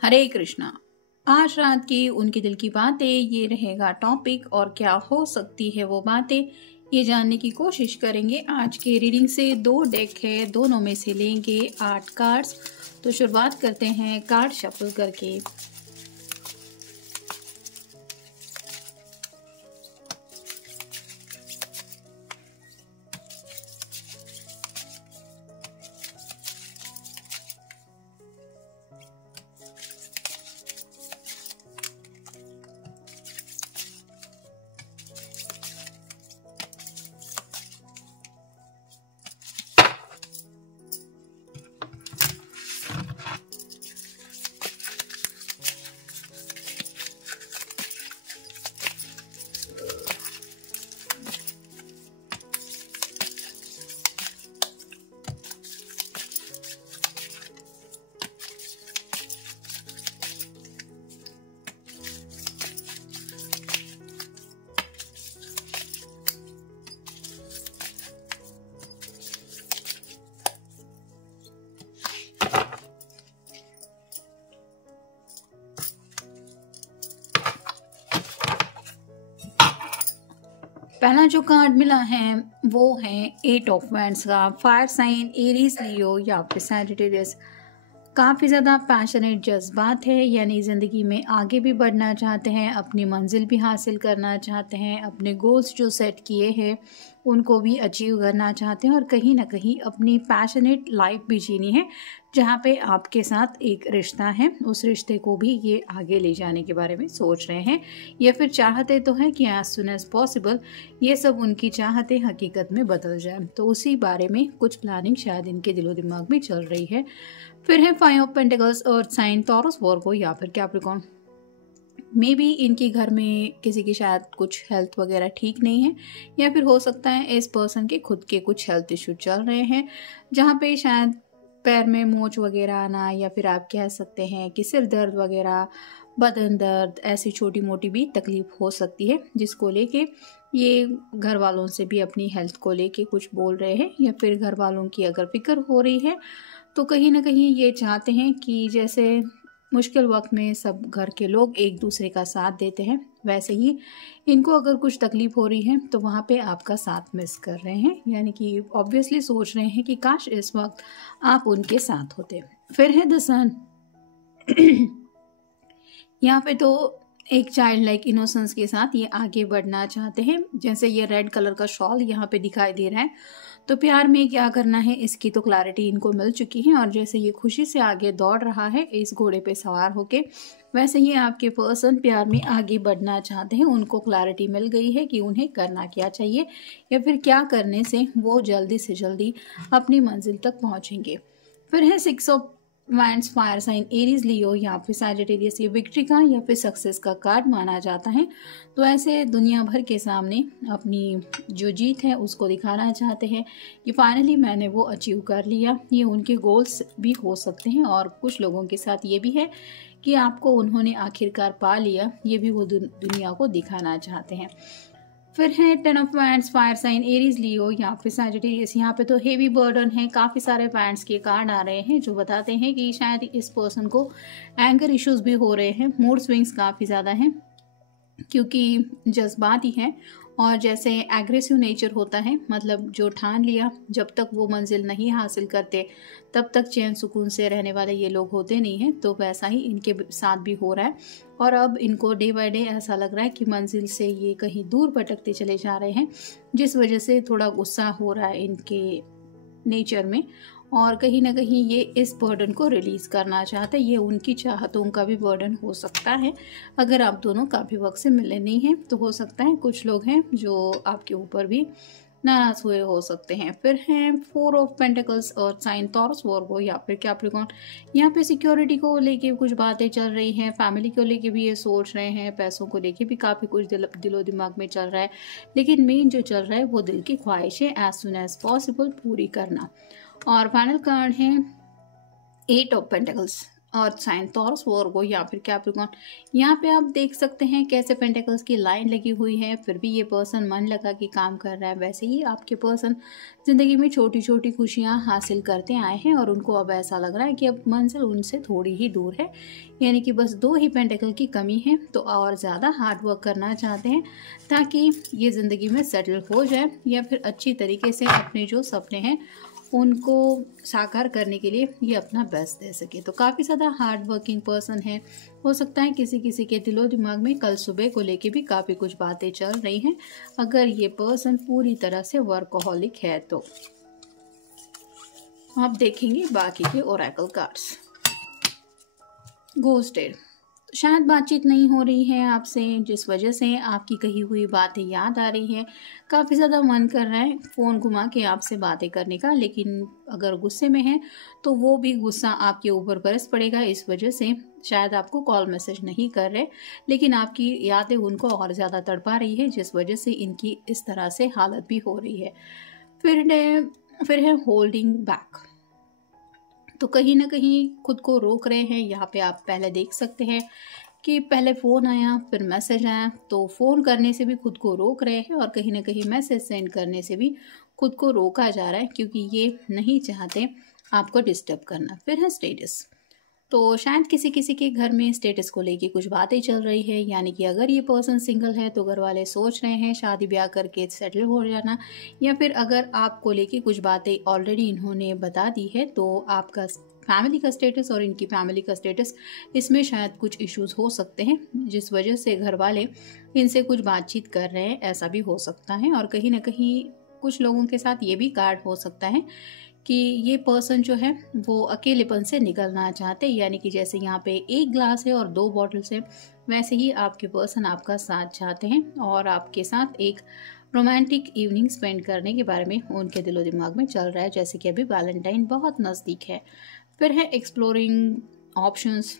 हरे कृष्णा। आज रात की उनके दिल की बातें ये रहेगा टॉपिक, और क्या हो सकती है वो बातें ये जानने की कोशिश करेंगे। आज के रीडिंग से 2 डेक है, दोनों में से लेंगे 8 कार्ड्स। तो शुरुआत करते हैं कार्ड शफल करके। पहला जो कार्ड मिला है वो है 8 ऑफ वैंड्स का। फायर साइन एरीज, लियो या फिर सैजिटेरियस। काफ़ी ज़्यादा पैशनेट जज्बात है, यानी ज़िंदगी में आगे भी बढ़ना चाहते हैं, अपनी मंजिल भी हासिल करना चाहते हैं, अपने गोल्स जो सेट किए हैं उनको भी अचीव करना चाहते हैं, और कहीं ना कहीं अपनी पैशनेट लाइफ भी जीनी है जहाँ पे आपके साथ एक रिश्ता है, उस रिश्ते को भी ये आगे ले जाने के बारे में सोच रहे हैं, या फिर चाहते तो हैं कि एज सुन एज पॉसिबल ये सब उनकी चाहते हकीकत में बदल जाए। तो उसी बारे में कुछ प्लानिंग शायद इनके दिलो दिमाग में चल रही है। फिर है 5 of pentacles, earth sign, Taurus, Virgo या फिर कैप्रिकॉर्न। मे बी इनके घर में किसी की शायद कुछ हेल्थ वगैरह ठीक नहीं है, या फिर हो सकता है इस पर्सन के खुद के कुछ हेल्थ इशू चल रहे हैं, जहाँ पे शायद पैर में मोच वगैरह आना, या फिर आप कह सकते हैं कि सिर दर्द वगैरह, बदन दर्द, ऐसी छोटी मोटी भी तकलीफ हो सकती है, जिसको लेके ये घर वालों से भी अपनी हेल्थ को लेके कुछ बोल रहे हैं, या फिर घर वालों की अगर फिक्र हो रही है तो कहीं ना कहीं ये चाहते हैं कि जैसे मुश्किल वक्त में सब घर के लोग एक दूसरे का साथ देते हैं, वैसे ही इनको अगर कुछ तकलीफ हो रही है तो वहाँ पे आपका साथ मिस कर रहे हैं, यानी कि ऑब्वियसली सोच रहे हैं कि काश इस वक्त आप उनके साथ होते। फिर है द सन। यहाँ पे तो एक चाइल्ड लाइक इनोसेंस के साथ ये आगे बढ़ना चाहते हैं। जैसे ये रेड कलर का शॉल यहाँ पे दिखाई दे रहा है, तो प्यार में क्या करना है इसकी तो क्लैरिटी इनको मिल चुकी है, और जैसे ये खुशी से आगे दौड़ रहा है इस घोड़े पे सवार होके, वैसे ही आपके पर्सन प्यार में आगे बढ़ना चाहते हैं। उनको क्लैरिटी मिल गई है कि उन्हें करना क्या चाहिए, या फिर क्या करने से वो जल्दी से जल्दी अपनी मंजिल तक पहुंचेंगे। फिर है 6 of wands, fire sign Aries, Leo या फिर सैजिटेरियस। ये विक्ट्री का या फिर सक्सेस का कार्ड माना जाता है। तो ऐसे दुनिया भर के सामने अपनी जो जीत है उसको दिखाना चाहते हैं कि फाइनली मैंने वो अचीव कर लिया। ये उनके गोल्स भी हो सकते हैं, और कुछ लोगों के साथ ये भी है कि आपको उन्होंने आखिरकार पा लिया, ये भी वो दुनिया को दिखाना चाहते हैं। फिर है 10 of wands, fire sign Aries, Leo या फिर सैजिटेरियस। यहाँ पे तो हेवी बर्डन है, काफ़ी सारे वैंड्स के कार्ड आ रहे हैं जो बताते हैं कि शायद इस पर्सन को एंगर इश्यूज भी हो रहे हैं, मूड स्विंग्स काफ़ी ज़्यादा हैं क्योंकि जज्बाती हैं, और जैसे एग्रेसिव नेचर होता है, मतलब जो ठान लिया जब तक वो मंजिल नहीं हासिल करते तब तक चैन सुकून से रहने वाले ये लोग होते नहीं हैं, तो वैसा ही इनके साथ भी हो रहा है। और अब इनको डे बाय डे ऐसा लग रहा है कि मंजिल से ये कहीं दूर भटकते चले जा रहे हैं, जिस वजह से थोड़ा गुस्सा हो रहा है इनके नेचर में, और कहीं ना कहीं ये इस बर्डन को रिलीज़ करना चाहते हैं। ये उनकी चाहतों का भी बर्डन हो सकता है। अगर आप दोनों काफ़ी वक्त से मिले नहीं हैं तो हो सकता है कुछ लोग हैं जो आपके ऊपर भी नाराज़ हुए हो सकते हैं। फिर हैं 4 of pentacles, earth sign, Taurus, Virgo या फिर कैप्रिकॉर्न। यहाँ पे सिक्योरिटी को लेके कुछ बातें चल रही हैं, फैमिली को लेके भी ये सोच रहे हैं, पैसों को लेके भी काफ़ी कुछ दिलो दिमाग में चल रहा है, लेकिन मेन जो चल रहा है वो दिल की ख्वाहिश है एज सुन एज पॉसिबल पूरी करना। और फाइनल कार्ड है 8 ऑफ पेंटिकल्स। और साइन टॉरस वर्गो या फिर कैप्रिकॉर्न। यहाँ पे आप देख सकते हैं कैसे पेंटिकल्स की लाइन लगी हुई है, फिर भी ये पर्सन मन लगा कि काम कर रहा है। वैसे ही आपके पर्सन ज़िंदगी में छोटी छोटी खुशियाँ हासिल करते आए हैं और उनको अब ऐसा लग रहा है कि अब मंजिल उनसे थोड़ी ही दूर है, यानी कि बस 2 ही पेंटिकल की कमी है। तो और ज़्यादा हार्ड वर्क करना चाहते हैं ताकि ये ज़िंदगी में सेटल हो जाए या फिर अच्छी तरीके से अपने जो सपने हैं उनको साकार करने के लिए ये अपना बेस्ट दे सके। तो काफ़ी ज़्यादा हार्ड वर्किंग पर्सन है। हो सकता है किसी किसी के दिलो दिमाग में कल सुबह को लेके भी काफ़ी कुछ बातें चल रही हैं, अगर ये पर्सन पूरी तरह से वर्कहोलिक है तो। आप देखेंगे बाकी के ओरेकल कार्ड्स। घोस्टेड, शायद बातचीत नहीं हो रही है आपसे, जिस वजह से आपकी कही हुई बातें याद आ रही हैं। काफ़ी ज़्यादा मन कर रहा है फ़ोन घुमा के आपसे बातें करने का, लेकिन अगर गुस्से में है तो वो भी गुस्सा आपके ऊपर बरस पड़ेगा। इस वजह से शायद आपको कॉल मैसेज नहीं कर रहे, लेकिन आपकी यादें उनको और ज़्यादा तड़पा रही है, जिस वजह से इनकी इस तरह से हालत भी हो रही है। फिर है होल्डिंग बैक, तो कहीं ना कहीं खुद को रोक रहे हैं। यहाँ पे आप पहले देख सकते हैं कि पहले फ़ोन आया फिर मैसेज आया, तो फ़ोन करने से भी खुद को रोक रहे हैं और कहीं ना कहीं मैसेज सेंड करने से भी खुद को रोका जा रहा है, क्योंकि ये नहीं चाहते आपको डिस्टर्ब करना। फिर है स्टेटस, तो शायद किसी किसी के घर में स्टेटस को लेके कुछ बातें चल रही है, यानी कि अगर ये पर्सन सिंगल है तो घर वाले सोच रहे हैं शादी ब्याह करके सेटल हो जाना, या फिर अगर आपको लेके कुछ बातें ऑलरेडी इन्होंने बता दी है तो आपका फैमिली का स्टेटस और इनकी फैमिली का स्टेटस, इसमें शायद कुछ इश्यूज हो सकते हैं, जिस वजह से घर वाले इनसे कुछ बातचीत कर रहे हैं, ऐसा भी हो सकता है। और कहीं ना कहीं कुछ लोगों के साथ ये भी कार्ड हो सकता है कि ये पर्सन जो है वो अकेलेपन से निकलना चाहते हैं, यानी कि जैसे यहाँ पे 1 ग्लास है और 2 बॉटल्स है, वैसे ही आपके पर्सन आपका साथ चाहते हैं और आपके साथ एक रोमांटिक इवनिंग स्पेंड करने के बारे में उनके दिलो दिमाग में चल रहा है, जैसे कि अभी वैलेंटाइन बहुत नज़दीक है। फिर है एक्सप्लोरिंग ऑप्शंस,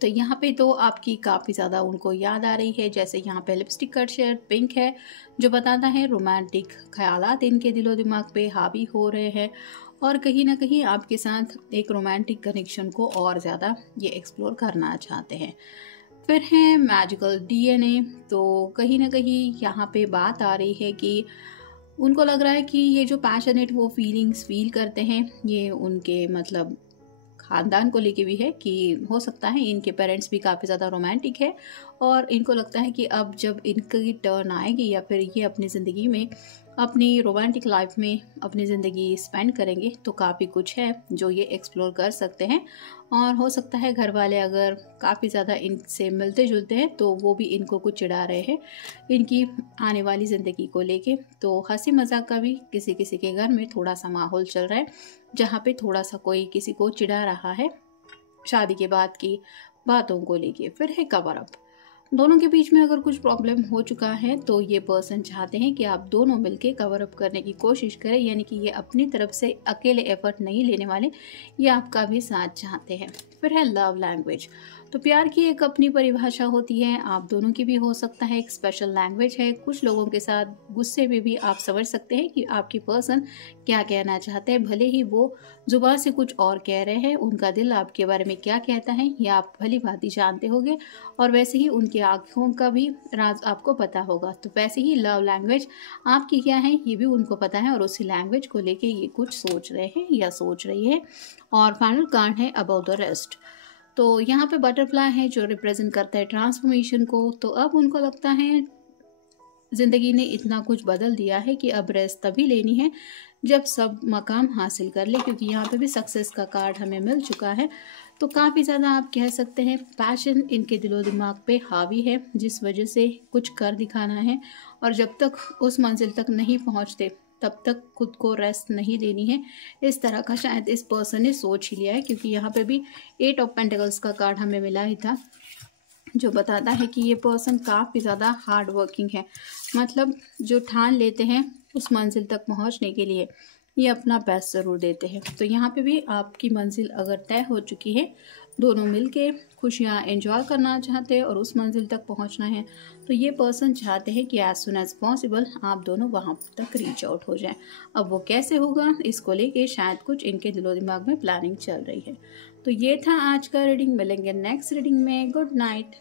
तो यहाँ पे तो आपकी काफ़ी ज़्यादा उनको याद आ रही है, जैसे यहाँ पे लिपस्टिक का शेड पिंक है जो बताता है रोमांटिक ख्यालात इनके दिलो दिमाग पे हावी हो रहे हैं और कहीं ना कहीं आपके साथ एक रोमांटिक कनेक्शन को और ज़्यादा ये एक्सप्लोर करना चाहते हैं। फिर है मैजिकल डीएनए, तो कहीं ना कहीं यहाँ पे बात आ रही है कि उनको लग रहा है कि ये जो पैशनेट वो फीलिंग्स फील करते हैं, ये उनके मतलब ख़ानदान को लेके भी है कि हो सकता है इनके पेरेंट्स भी काफ़ी ज़्यादा रोमांटिक है और इनको लगता है कि अब जब इनकी टर्न आएगी या फिर ये अपनी ज़िंदगी में अपनी रोमांटिक लाइफ में अपनी ज़िंदगी स्पेंड करेंगे तो काफ़ी कुछ है जो ये एक्सप्लोर कर सकते हैं। और हो सकता है घर वाले अगर काफ़ी ज़्यादा इनसे मिलते जुलते हैं तो वो भी इनको कुछ चिढ़ा रहे हैं इनकी आने वाली ज़िंदगी को लेके। तो हंसी मजाक का भी किसी किसी के घर में थोड़ा सा माहौल चल रहा है, जहाँ पे थोड़ा सा कोई किसी को चिढ़ा रहा है शादी के बाद की बातों को लेके। फिर है कवर अप, दोनों के बीच में अगर कुछ प्रॉब्लम हो चुका है तो ये पर्सन चाहते हैं कि आप दोनों मिलके कवर अप करने की कोशिश करें, यानी कि ये अपनी तरफ से अकेले एफर्ट नहीं लेने वाले, ये आपका भी साथ चाहते हैं। फिर है लव लैंग्वेज, तो प्यार की एक अपनी परिभाषा होती है, आप दोनों की भी हो सकता है एक स्पेशल लैंग्वेज है। कुछ लोगों के साथ गुस्से में भी आप समझ सकते हैं कि आपकी पर्सन क्या कहना चाहते हैं, भले ही वो जुबान से कुछ और कह रहे हैं, उनका दिल आपके बारे में क्या कहता है ये आप भली भांति जानते होंगे और वैसे ही उनकी आंखों का भी राज आपको पता होगा। तो वैसे ही लव लैंग्वेज आपकी क्या है ये भी उनको पता है और उसी लैंग्वेज को लेके ये कुछ सोच रहे हैं या सोच रही है। और फाइनल कार्ड है अबाउट द रेस्ट, तो यहाँ पे बटरफ्लाई है जो रिप्रेजेंट करता है ट्रांसफॉर्मेशन को। तो अब उनको लगता है ज़िंदगी ने इतना कुछ बदल दिया है कि अब रेस्ट तभी लेनी है जब सब मकाम हासिल कर ले, क्योंकि यहाँ पे भी सक्सेस का कार्ड हमें मिल चुका है। तो काफ़ी ज़्यादा आप कह सकते हैं पैशन इनके दिलो दिमाग पे हावी है, जिस वजह से कुछ कर दिखाना है और जब तक उस मंजिल तक नहीं पहुँचते तब तक खुद को रेस्ट नहीं देनी है। इस तरह का शायद इस पर्सन ने सोच ही लिया है, क्योंकि यहाँ पे भी 8 ऑफ पेंटिकल्स का कार्ड हमें मिला ही था जो बताता है कि ये पर्सन काफ़ी ज़्यादा हार्ड वर्किंग है, मतलब जो ठान लेते हैं उस मंजिल तक पहुँचने के लिए ये अपना बेस्ट ज़रूर देते हैं। तो यहाँ पे भी आपकी मंजिल अगर तय हो चुकी है, दोनों मिलके खुशियाँ एंजॉय करना चाहते हैं और उस मंजिल तक पहुँचना है, तो ये पर्सन चाहते हैं कि एज सुन एज पॉसिबल आप दोनों वहाँ तक रीच आउट हो जाएं। अब वो कैसे होगा इसको लेके शायद कुछ इनके दिलो दिमाग में प्लानिंग चल रही है। तो ये था आज का रीडिंग। मिलेंगे नेक्स्ट रीडिंग में। Good night.